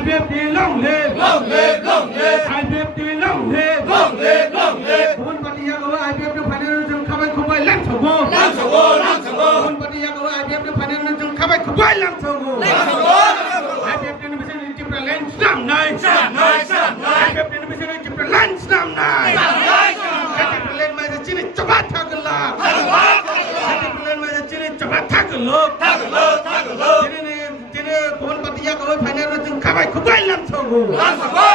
IPFT long live, long live, long live. IPFT long live, long live, long live. Kun patiya ko IPFT financial jung khabai khubai lam thobo, lam thobo, lam thobo. Kun patiya ko IPFT financial jung khabai khubai lam thobo, lam thobo. IPFT ni bisa dicipta lain sam nai, sam nai, sam nai. IPFT ni bisa dicipta lain sam nai, sam nai, sam nai. IPFT lain mai cini coba thagla, thagla. IPFT lain mai cini coba thaglo, thaglo, thaglo. Cini kun patiya ko financial jung khabai khubai lam thobo, lam thobo.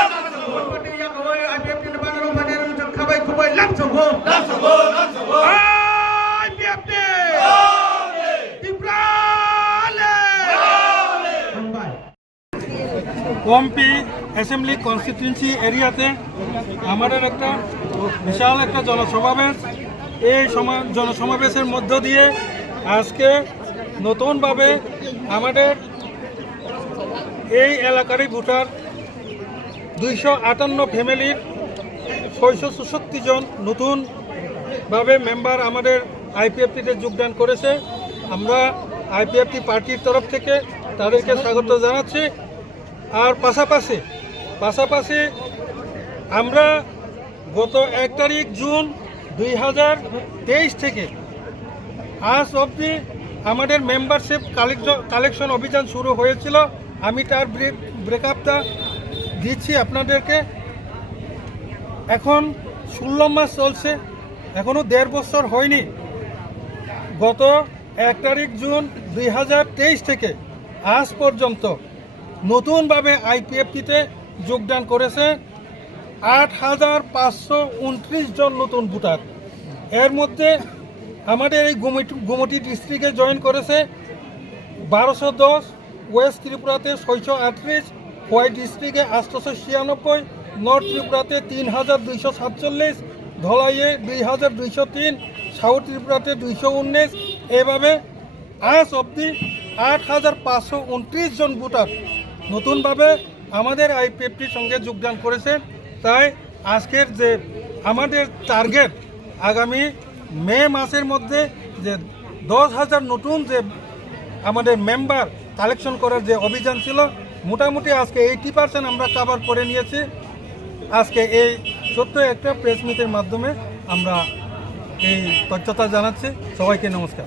Kun patiya ko IPFT ni banaro financial jung khabai khubai lam thobo, lam thobo, lam thobo. IPFT. ওমপি assembly constituency এরিয়াতে আমাদের একটা বিশাল একটা জনসমাবেশ। এই জনসমাবেশের মধ্য দিয়ে আজকে নতুনভাবে আমাদের এই এলাকারই ভোটার 258 ফ্যামিলির 666 জন নতুনভাবে মেম্বার আমাদের আইপিএফটিতে যোগদান করেছে। আমরা আইপিএফটি পার্টির তরফ থেকে তাদেরকে স্বাগত জানাচ্ছি। আর পাশাপাশি আমরা গত 1 তারিখ জুন 2023 থেকে আজ অবধি আমাদের মেম্বারশিপ কালেকশন অভিযান শুরু হয়েছিল। আমি তার ব্রেকআপটা দিচ্ছি আপনাদেরকে। এখন 16 মাস চলছে, এখনও 1.5 বছর হয়নি। গত 1 তারিখ জুন 2023 থেকে আজ পর্যন্ত নতুনভাবে আইপিএফটিতে যোগদান করেছে 8,529 জন নতুন ভোটার। এর মধ্যে আমাদের এই গোমতী ডিস্ট্রিক্টে জয়েন করেছে 1210, ওয়েস্ট ত্রিপুরাতে 638, হোয়াইট ডিস্ট্রিক্টে 896, নর্থ ত্রিপুরাতে 3,247, ধলাইয়ে 2,203, সাউথ ত্রিপুরাতে 219। এভাবে আজ অবধি 8,529 জন ভোটার নতুনভাবে আমাদের আইপিএফটির সঙ্গে যোগদান করেছে। তাই আজকের যে আমাদের টার্গেট আগামী মে মাসের মধ্যে যে 10,000 নতুন যে আমাদের মেম্বার কালেকশন করার যে অভিযান ছিল, মোটামুটি আজকে 80% আমরা কভার করে নিয়েছি। আজকে এই ছোট্ট একটা প্রেস মিটের মাধ্যমে আমরা এই তথ্যতা জানাচ্ছি। সবাইকে নমস্কার।